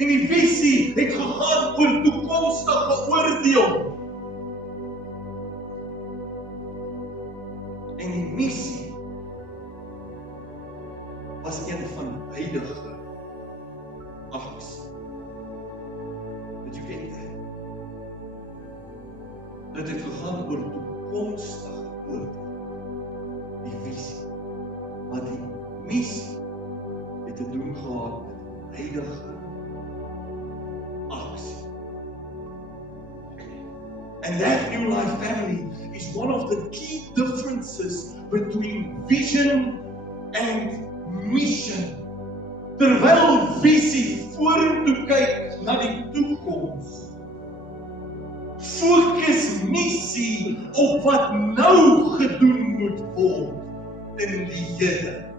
En die visie het gegaan oor toekomstige oordeel. En die missie was een van huidige aksie. Did you get that? Dit het gegaan oor toekomstige oordeel. Die visie. Maar die missie het te doen gehad met huidige aksie. And that New Life family is one of the key differences between vision and mission. Terwyl visie vorentoe kyk na die toekoms, fokus missie op wat nou gedoen moet word in die Here.